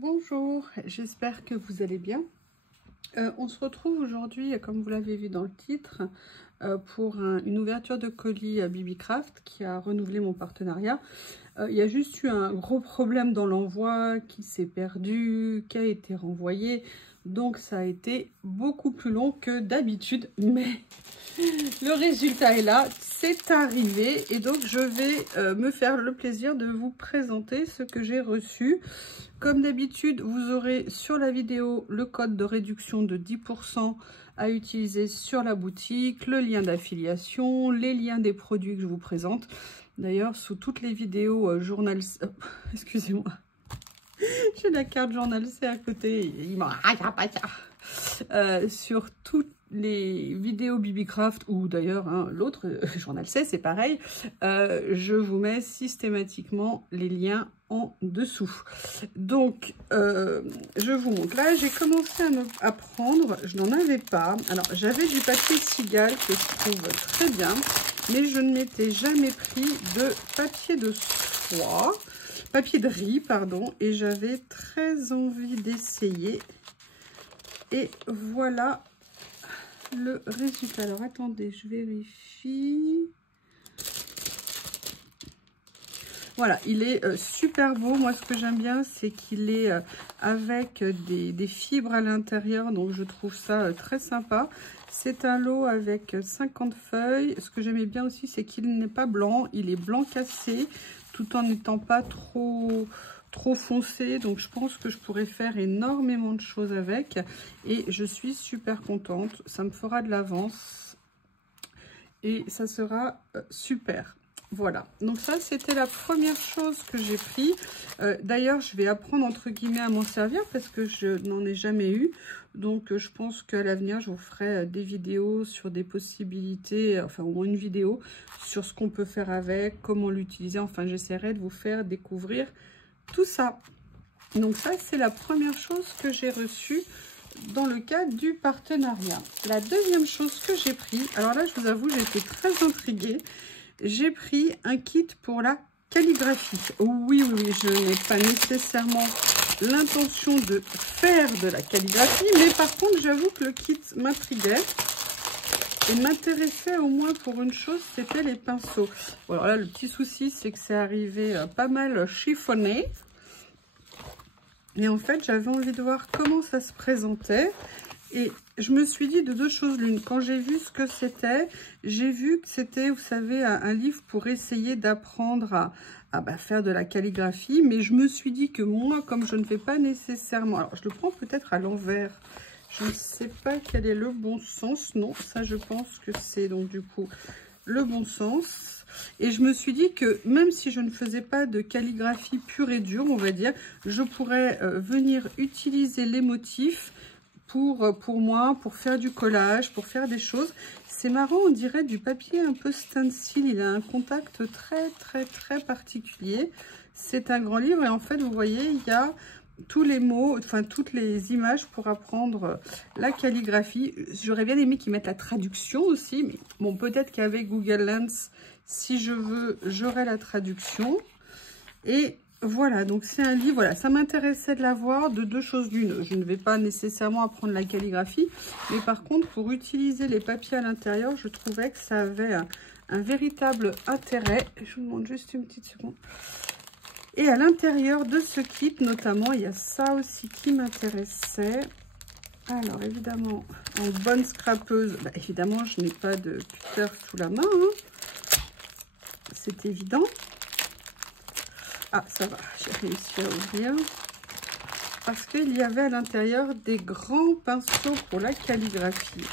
Bonjour, j'espère que vous allez bien. On se retrouve aujourd'hui, comme vous l'avez vu dans le titre, pour une ouverture de colis BBCraft qui a renouvelé mon partenariat. Il y a juste eu un gros problème dans l'envoi qui s'est perdu, qui a été renvoyé. Donc ça a été beaucoup plus long que d'habitude, mais le résultat est là, c'est arrivé. Et donc je vais me faire le plaisir de vous présenter ce que j'ai reçu. Comme d'habitude, vous aurez sur la vidéo le code de réduction de 10% à utiliser sur la boutique, le lien d'affiliation, les liens des produits que je vous présente. D'ailleurs, sous toutes les vidéos journal... excusez-moi. J'ai la carte journal C à côté. Il m'a... sur toutes les vidéos BBCraft ou d'ailleurs l'autre journal C, c'est pareil. Je vous mets systématiquement les liens en dessous. Donc, je vous montre. Là, j'ai commencé à prendre. Je n'en avais pas. Alors, j'avais du papier cigale que je trouve très bien, mais je ne m'étais jamais pris de papier de soie. Papier de riz, pardon, et j'avais très envie d'essayer. Et voilà le résultat. Alors, attendez, je vérifie. Voilà, il est super beau. Moi, ce que j'aime bien, c'est qu'il est avec des fibres à l'intérieur. Donc, je trouve ça très sympa. C'est un lot avec 50 feuilles. Ce que j'aimais bien aussi, c'est qu'il n'est pas blanc. Il est blanc cassé, tout en n'étant pas trop foncé. Donc, je pense que je pourrais faire énormément de choses avec. Et je suis super contente. Ça me fera de l'avance. Et ça sera super. Voilà, donc ça c'était la première chose que j'ai pris. D'ailleurs, je vais apprendre entre guillemets à m'en servir parce que je n'en ai jamais eu. Donc je pense qu'à l'avenir, je vous ferai des vidéos sur des possibilités, enfin au moins une vidéo sur ce qu'on peut faire avec, comment l'utiliser. Enfin, j'essaierai de vous faire découvrir tout ça. Donc ça, c'est la première chose que j'ai reçue dans le cadre du partenariat. La deuxième chose que j'ai pris, alors là, je vous avoue, j'ai été très intriguée. J'ai pris un kit pour la calligraphie. Oui, je n'ai pas nécessairement l'intention de faire de la calligraphie, mais par contre, j'avoue que le kit m'intriguait et m'intéressait au moins pour une chose, c'était les pinceaux. Bon, alors là, le petit souci, c'est que c'est arrivé pas mal chiffonné. Et en fait, j'avais envie de voir comment ça se présentait. Et je me suis dit de deux choses l'une. Quand j'ai vu ce que c'était, j'ai vu que c'était, vous savez, un livre pour essayer d'apprendre à faire de la calligraphie. Mais je me suis dit que moi, comme je ne fais pas nécessairement... Alors, je le prends peut-être à l'envers. Je ne sais pas quel est le bon sens. Non, ça, je pense que c'est donc du coup le bon sens. Et je me suis dit que même si je ne faisais pas de calligraphie pure et dure, on va dire, je pourrais venir utiliser les motifs pour moi, pour faire du collage, pour faire des choses. C'est marrant, on dirait du papier un peu stencil. Il a un contact très particulier. C'est un grand livre et en fait, vous voyez, il y a tous les mots, enfin toutes les images pour apprendre la calligraphie. J'aurais bien aimé qu'ils mettent la traduction aussi, mais bon, peut-être qu'avec Google Lens, si je veux, j'aurai la traduction. Et voilà, donc c'est un livre, voilà, ça m'intéressait de l'avoir de deux choses l'une. Je ne vais pas nécessairement apprendre la calligraphie, mais par contre, pour utiliser les papiers à l'intérieur, je trouvais que ça avait un véritable intérêt. Je vous demande juste une petite seconde. Et à l'intérieur de ce kit, notamment, il y a ça aussi qui m'intéressait. Alors, évidemment, en bonne scrapeuse, bah, évidemment, je n'ai pas de cutter sous la main, hein. C'est évident. Ah, ça va, j'ai réussi à ouvrir. Parce qu'il y avait à l'intérieur des grands pinceaux pour la calligraphie.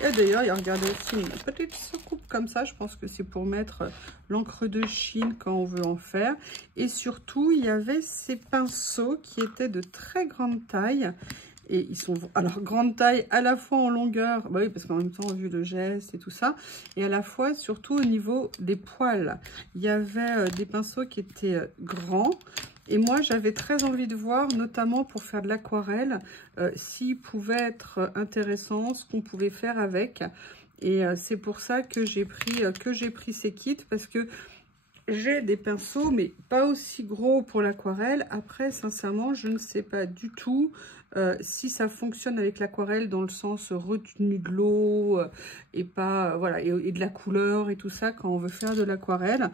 Et d'ailleurs, il y a, regardez aussi une petite soucoupe comme ça. Je pense que c'est pour mettre l'encre de Chine quand on veut en faire. Et surtout, il y avait ces pinceaux qui étaient de très grande taille. Et ils sont, alors, grande taille à la fois en longueur, bah oui, parce qu'en même temps, vu le geste et tout ça, et à la fois, surtout au niveau des poils. Il y avait des pinceaux qui étaient grands. Et moi, j'avais très envie de voir, notamment pour faire de l'aquarelle, s'il pouvait être intéressant, ce qu'on pouvait faire avec. Et c'est pour ça que j'ai pris ces kits, parce que j'ai des pinceaux, mais pas aussi gros pour l'aquarelle. Après, sincèrement, je ne sais pas du tout si ça fonctionne avec l'aquarelle dans le sens retenue de l'eau et pas voilà et de la couleur et tout ça quand on veut faire de l'aquarelle.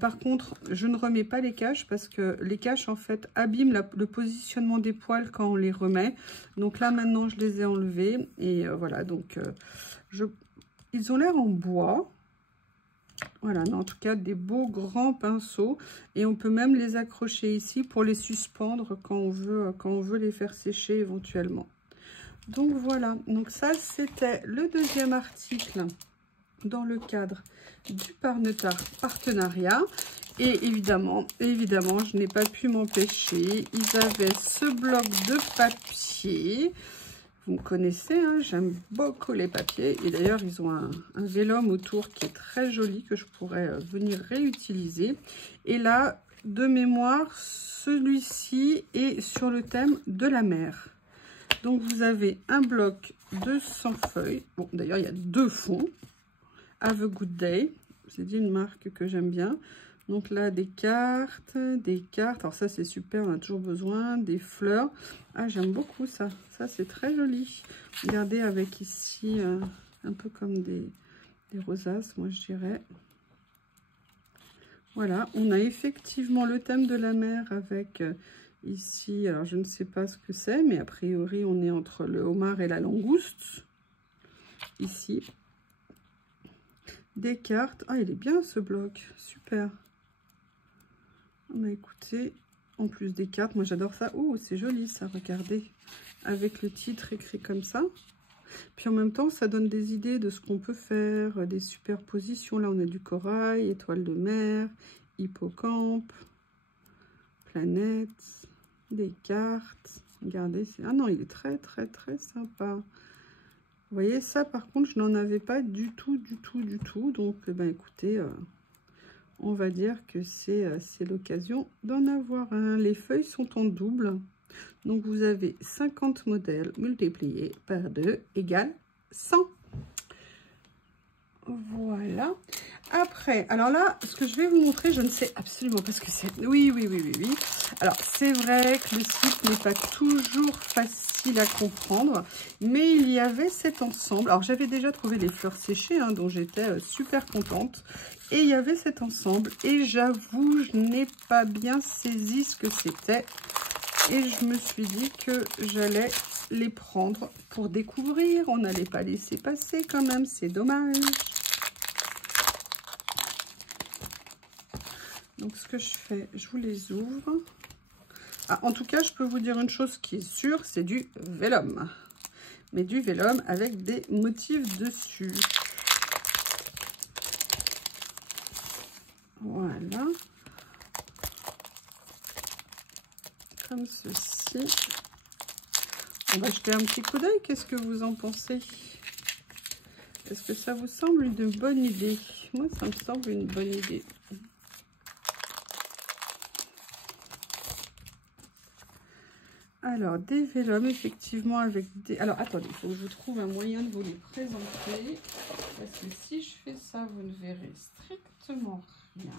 Par contre, je ne remets pas les caches parce que les caches en fait abîment le positionnement des poils quand on les remet. Donc là maintenant, je les ai enlevés et voilà. Donc ils ont l'air en bois. Voilà, mais en tout cas des beaux grands pinceaux et on peut même les accrocher ici pour les suspendre quand on veut les faire sécher éventuellement. Donc voilà, donc ça c'était le deuxième article dans le cadre du partenariat. Et évidemment, je n'ai pas pu m'empêcher. Ils avaient ce bloc de papier. Vous me connaissez, hein, j'aime beaucoup les papiers. Et d'ailleurs, ils ont un vélum autour qui est très joli, que je pourrais venir réutiliser. Et là, de mémoire, celui-ci est sur le thème de la mer. Donc, vous avez un bloc de 100 feuilles. Bon, d'ailleurs, il y a 2 fonds. Have a good day. C'est une marque que j'aime bien. Donc là, des cartes. Alors ça, c'est super, on a toujours besoin. Des fleurs. Ah, j'aime beaucoup ça. Ça, c'est très joli. Regardez avec ici, un peu comme des rosaces, moi, je dirais. Voilà, on a effectivement le thème de la mer avec ici, alors je ne sais pas ce que c'est, mais a priori, on est entre le homard et la langouste. Ici. Des cartes. Ah, il est bien ce bloc. Super. Bah écoutez, en plus des cartes, moi j'adore ça. Oh, c'est joli ça, regardez. Avec le titre écrit comme ça. Puis en même temps, ça donne des idées de ce qu'on peut faire, des superpositions. Là, on a du corail, étoile de mer, hippocampe, planète, des cartes. Regardez, c'est... Ah non, il est très, très, très sympa. Vous voyez, ça, par contre, je n'en avais pas du tout. Donc, ben écoutez... on va dire que c'est l'occasion d'en avoir un. Les feuilles sont en double. Donc, vous avez 50 modèles multipliés par 2 égale 100. Voilà. Après, alors là, ce que je vais vous montrer, je ne sais absolument pas ce que c'est. Oui. Alors, c'est vrai que le site n'est pas toujours facile à comprendre, mais il y avait cet ensemble. Alors, j'avais déjà trouvé les fleurs séchées, hein, dont j'étais super contente. Et il y avait cet ensemble. Et j'avoue, je n'ai pas bien saisi ce que c'était. Et je me suis dit que j'allais les prendre pour découvrir. On n'allait pas laisser passer quand même, c'est dommage. Donc, ce que je fais, je vous les ouvre. Ah, en tout cas, je peux vous dire une chose qui est sûre, c'est du vélum. Mais du vélum avec des motifs dessus. Voilà. Comme ceci. On va jeter un petit coup d'œil. Qu'est-ce que vous en pensez? Est-ce que ça vous semble une bonne idée? Moi, ça me semble une bonne idée. Alors, des vélums, effectivement, avec des... Alors, attendez, il faut que je trouve un moyen de vous les présenter. Parce que si je fais ça, vous ne verrez strictement rien.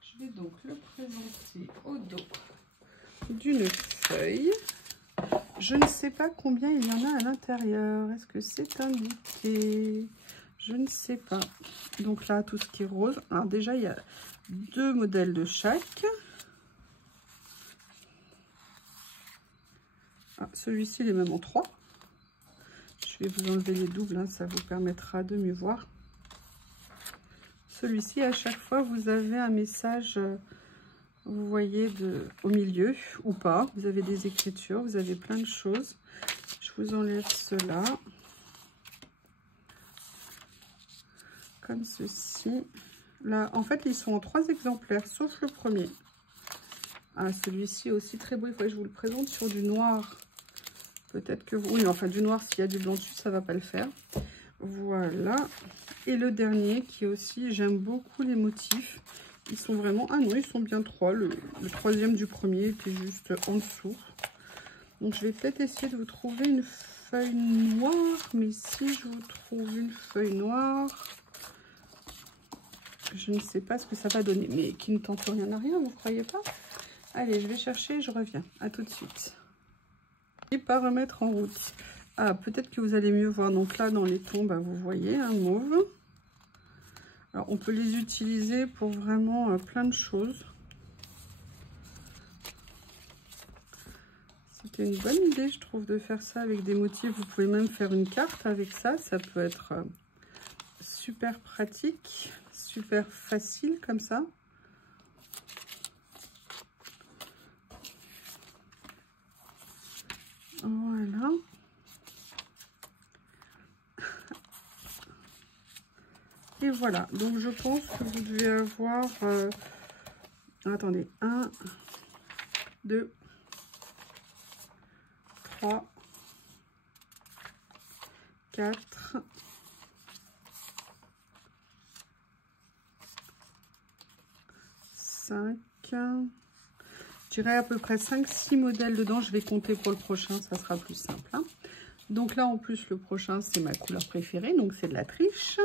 Je vais donc le présenter au dos d'une feuille. Je ne sais pas combien il y en a à l'intérieur. Est-ce que c'est indiqué? Je ne sais pas. Donc là, tout ce qui est rose. Alors déjà, il y a 2 modèles de chaque. Ah, celui-ci, il est même en 3. Je vais vous enlever les doubles, hein, ça vous permettra de mieux voir. Celui-ci, à chaque fois, vous avez un message, vous voyez, au milieu ou pas. Vous avez des écritures, vous avez plein de choses. Je vous enlève cela. Comme ceci. Là, en fait, ils sont en 3 exemplaires, sauf le premier. Ah, celui-ci aussi très beau. Il faut que je vous le présente sur du noir. Peut-être que vous... Oui, enfin, du noir, s'il y a du blanc dessus, ça ne va pas le faire. Voilà. Et le dernier, qui aussi, j'aime beaucoup les motifs. Ils sont vraiment... Ah non, ils sont bien 3. Le troisième du premier, qui est juste en dessous. Donc, je vais peut-être essayer de vous trouver une feuille noire. Mais si je vous trouve une feuille noire... Je ne sais pas ce que ça va donner, mais qui ne tente rien à rien, vous ne croyez pas? Allez, je vais chercher, je reviens. À tout de suite. Et pas remettre en route. Ah, peut-être que vous allez mieux voir. Donc là, dans les tons, bah, vous voyez, un mauve. Alors, on peut les utiliser pour vraiment plein de choses. C'était une bonne idée, je trouve, de faire ça avec des motifs. Vous pouvez même faire une carte avec ça. Ça peut être super pratique, super facile comme ça. Voilà. Et voilà, donc je pense que vous devez avoir... attendez, 1, 2, 3, 4, 5, je dirais à peu près 5-6 modèles dedans. Je vais compter pour le prochain, ça sera plus simple. Hein. Donc là, en plus, le prochain, c'est ma couleur préférée, donc c'est de la triche.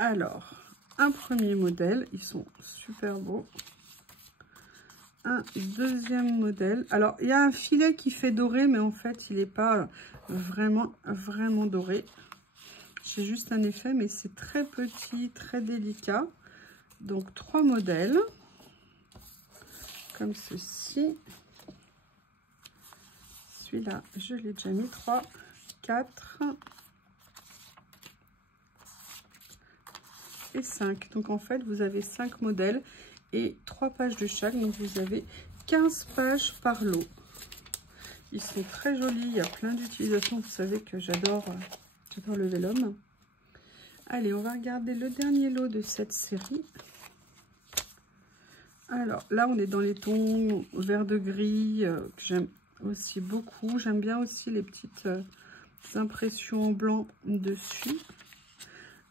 Alors, un premier modèle, ils sont super beaux. Un deuxième modèle. Alors, il y a un filet qui fait doré, mais en fait, il n'est pas vraiment doré. J'ai juste un effet, mais c'est très petit, très délicat. Donc, 3 modèles. Comme ceci. Celui-là, je l'ai déjà mis. 3, 4 et 5. Donc, en fait, vous avez 5 modèles et 3 pages de chaque. Donc, vous avez 15 pages par lot. Ils sont très jolis. Il y a plein d'utilisations. Vous savez que j'adore le vélum. Allez, on va regarder le dernier lot de cette série. Alors, là, on est dans les tons vert de gris que j'aime aussi beaucoup. J'aime bien aussi les petites impressions en blanc dessus.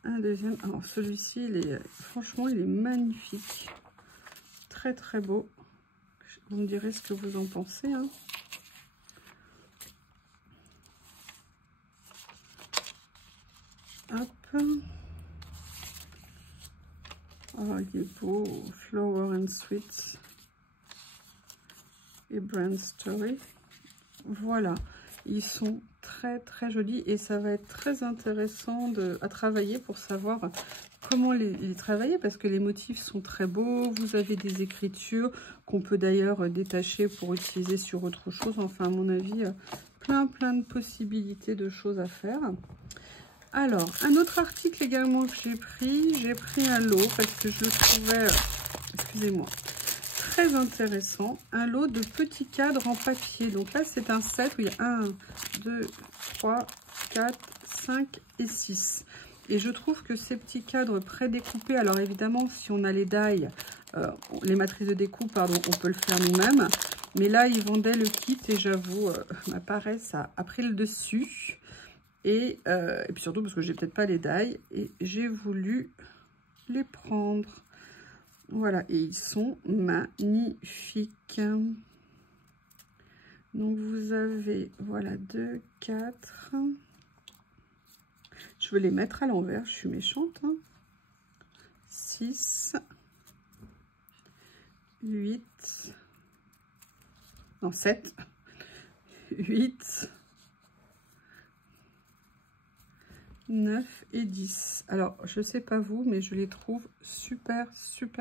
Un deuxième. Alors, celui-ci, franchement, il est magnifique. Très, très beau. Vous me direz ce que vous en pensez. Hein. Hop. Oh, il est beau. Flower and Sweet. Et Brand Story. Voilà. Ils sont très, très jolis. Et ça va être très intéressant à travailler pour savoir comment les travailler. Parce que les motifs sont très beaux. Vous avez des écritures qu'on peut d'ailleurs détacher pour utiliser sur autre chose. Enfin, à mon avis, plein de possibilités de choses à faire. Alors, un autre article également que j'ai pris un lot parce que je le trouvais, excusez-moi, très intéressant. Un lot de petits cadres en papier. Donc là, c'est un set où il y a 1, 2, 3, 4, 5 et 6. Et je trouve que ces petits cadres prédécoupés, alors évidemment, si on a les die, les matrices de découpe, pardon, on peut le faire nous-mêmes. Mais là, ils vendaient le kit et j'avoue, ma paresse a pris le dessus. Et puis surtout parce que j'ai peut-être pas les die et j'ai voulu les prendre. Voilà, et ils sont magnifiques. Donc vous avez, voilà, 2, 4. Je vais les mettre à l'envers, je suis méchante. Hein. 6, 8, non 7, 8, 9 et 10. Alors, je sais pas vous, mais je les trouve super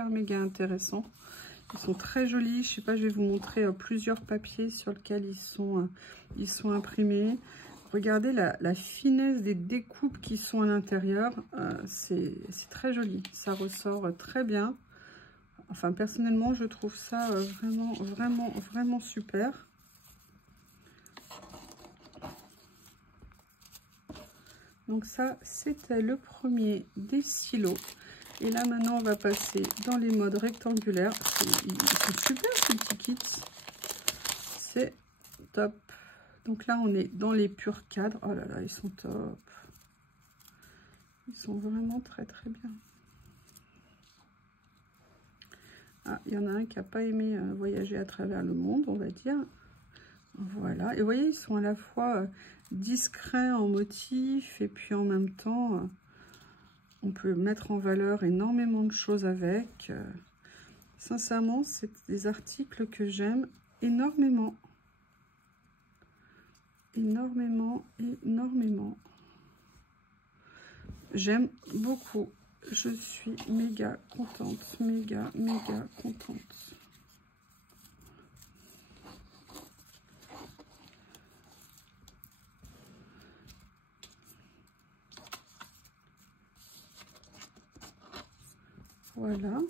méga intéressants. Ils sont très jolis. Je sais pas, je vais vous montrer plusieurs papiers sur lesquels ils sont imprimés. Regardez la finesse des découpes qui sont à l'intérieur. C'est très joli. Ça ressort très bien. Enfin, personnellement, je trouve ça vraiment super. Donc ça, c'était le premier des silos. Et là, maintenant, on va passer dans les modes rectangulaires. Ils sont super, ces petits kits. C'est top. Donc là, on est dans les purs cadres. Oh là là, ils sont top. Ils sont vraiment très bien. Ah, il y en a un qui n'a pas aimé voyager à travers le monde, on va dire. Voilà. Et vous voyez, ils sont à la fois discrets en motif et puis en même temps On peut mettre en valeur énormément de choses avec. Sincèrement, c'est des articles que j'aime énormément. Énormément, énormément. J'aime beaucoup. Je suis méga contente, méga contente. Voilà.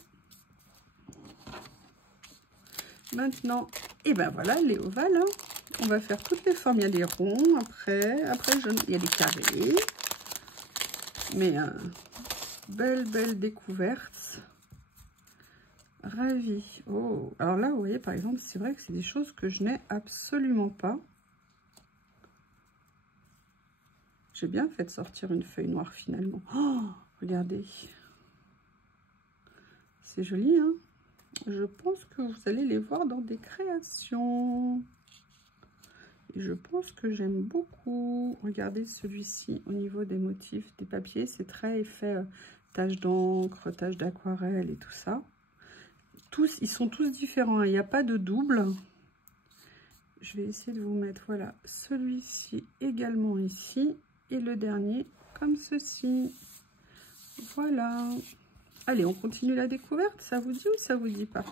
Maintenant, et ben voilà les ovales. Hein. On va faire toutes les formes. Il y a les ronds après il y a les carrés. Mais belle découverte. Ravie. Oh, alors là, vous voyez, par exemple, c'est vrai que c'est des choses que je n'ai absolument pas. J'ai bien fait de sortir une feuille noire finalement. Oh, regardez. C'est joli, hein? Je pense que vous allez les voir dans des créations. Et je pense que j'aime beaucoup. Regardez celui-ci au niveau des motifs des papiers. C'est très effet tache d'encre, tache d'aquarelle et tout ça. Tous, ils sont tous différents. Il n'y a pas de double. Je vais essayer de vous mettre, voilà, celui-ci également ici. Et le dernier comme ceci. Voilà. Allez, on continue la découverte. Ça vous dit ou ça vous dit pas?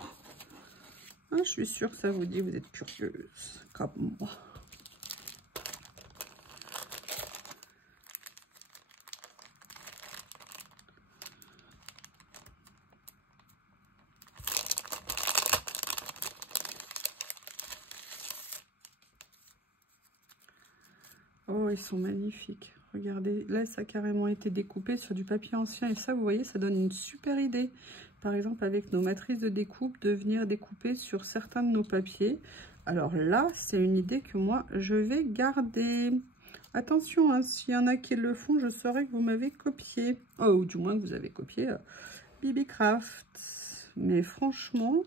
Ah, je suis sûre que ça vous dit. Vous êtes curieuse comme moi. Oh, ils sont magnifiques. Regardez, là, ça a carrément été découpé sur du papier ancien. Et ça, vous voyez, ça donne une super idée. Par exemple, avec nos matrices de découpe, de venir découper sur certains de nos papiers. Alors là, c'est une idée que moi, je vais garder. Attention, hein, s'il y en a qui le font, je saurai que vous m'avez copié. Oh, ou du moins que vous avez copié Bibi Craft. Mais franchement,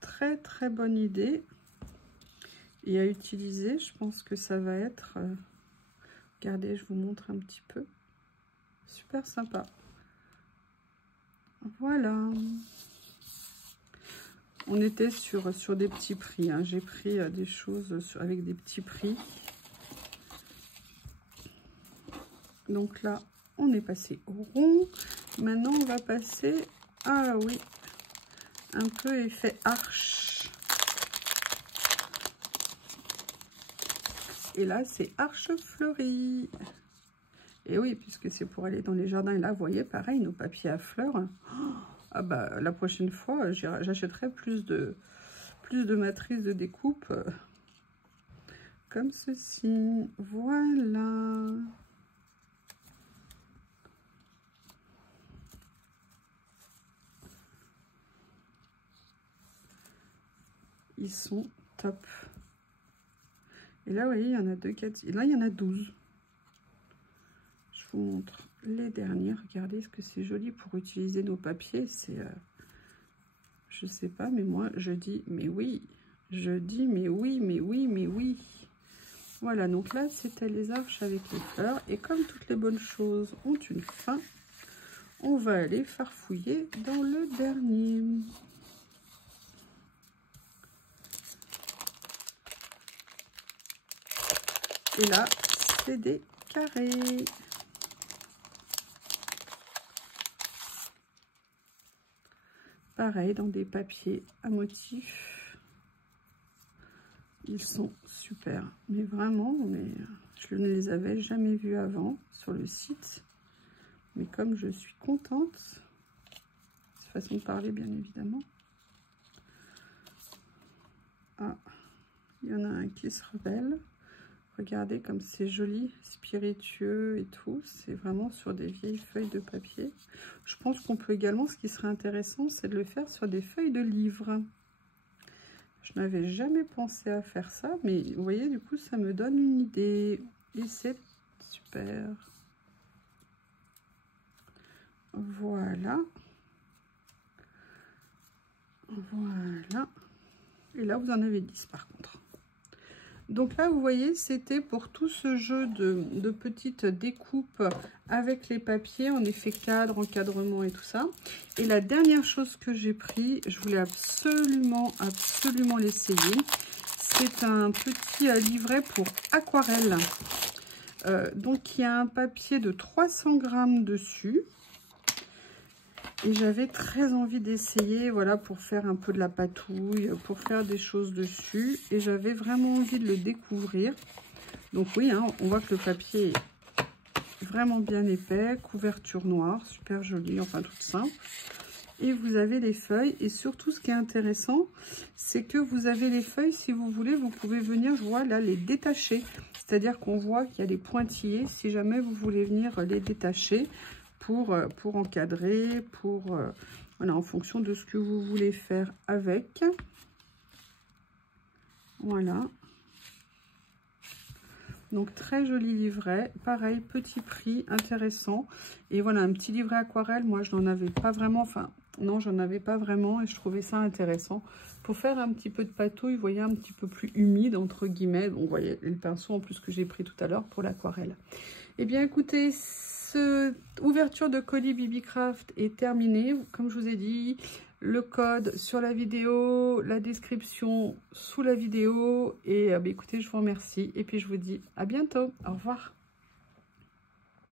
très bonne idée. Et à utiliser, je pense que ça va être... regardez, je vous montre un petit peu. Super sympa. Voilà. On était sur des petits prix. Hein. J'ai pris des choses avec des petits prix. Donc là, on est passé au rond. Maintenant, on va passer... Ah oui, un peu effet arche. Et là, c'est arche fleurie. Et oui, puisque c'est pour aller dans les jardins. Et là, vous voyez, pareil, nos papiers à fleurs. Oh, ah bah, la prochaine fois, j'achèterai plus de matrices de découpe comme ceci. Voilà. Ils sont top. Et là, vous voyez, il y en a 2, 4, et là, il y en a 12. Je vous montre les derniers. Regardez ce que c'est joli pour utiliser nos papiers. C'est, je sais pas, mais moi, je dis, mais oui. Je dis, mais oui, mais oui, mais oui. Voilà, donc là, c'était les arches avec les fleurs. Et comme toutes les bonnes choses ont une fin, on va aller farfouiller dans le dernier. Et là, c'est des carrés. Pareil, dans des papiers à motifs. Ils sont super. Mais vraiment, je ne les avais jamais vus avant sur le site. Mais comme je suis contente, c'est façon de parler, bien évidemment. Ah, il y en a un qui se rebelle. Regardez comme c'est joli, spiritueux et tout. C'est vraiment sur des vieilles feuilles de papier. Je pense qu'on peut également, ce qui serait intéressant, c'est de le faire sur des feuilles de livres. Je n'avais jamais pensé à faire ça, mais vous voyez, du coup, ça me donne une idée. Et c'est super. Voilà. Voilà. Et là, vous en avez 10 par contre. Donc là, vous voyez, c'était pour tout ce jeu de petites découpes avec les papiers, en effet cadre, encadrement et tout ça. Et la dernière chose que j'ai pris, je voulais absolument l'essayer. C'est un petit livret pour aquarelle. Donc, il y a un papier de 300 grammes dessus. Et j'avais très envie d'essayer, voilà, pour faire un peu de la patouille, pour faire des choses dessus. Et j'avais vraiment envie de le découvrir. Donc oui, hein, on voit que le papier est vraiment bien épais, couverture noire, super jolie, enfin toute simple. Et vous avez les feuilles. Et surtout, ce qui est intéressant, c'est que vous avez les feuilles, si vous voulez, vous pouvez venir, je vois là, les détacher. C'est-à-dire qu'on voit qu'il y a les pointillés, si jamais vous voulez venir les détacher. Pour encadrer, voilà, en fonction de ce que vous voulez faire avec. Voilà. Donc, très joli livret. Pareil, petit prix, intéressant. Et voilà, un petit livret aquarelle. Moi, je n'en avais pas vraiment. Enfin, non, j'en avais pas vraiment. Et je trouvais ça intéressant. Pour faire un petit peu de patouille, vous voyez, un petit peu plus humide, entre guillemets. Donc, vous voyez, le pinceau en plus que j'ai pris tout à l'heure pour l'aquarelle. Eh bien, écoutez, cette ouverture de colis BBcraft est terminée. Comme je vous ai dit, le code sur la vidéo, la description sous la vidéo. Et écoutez, je vous remercie. Et puis, je vous dis à bientôt. Au revoir.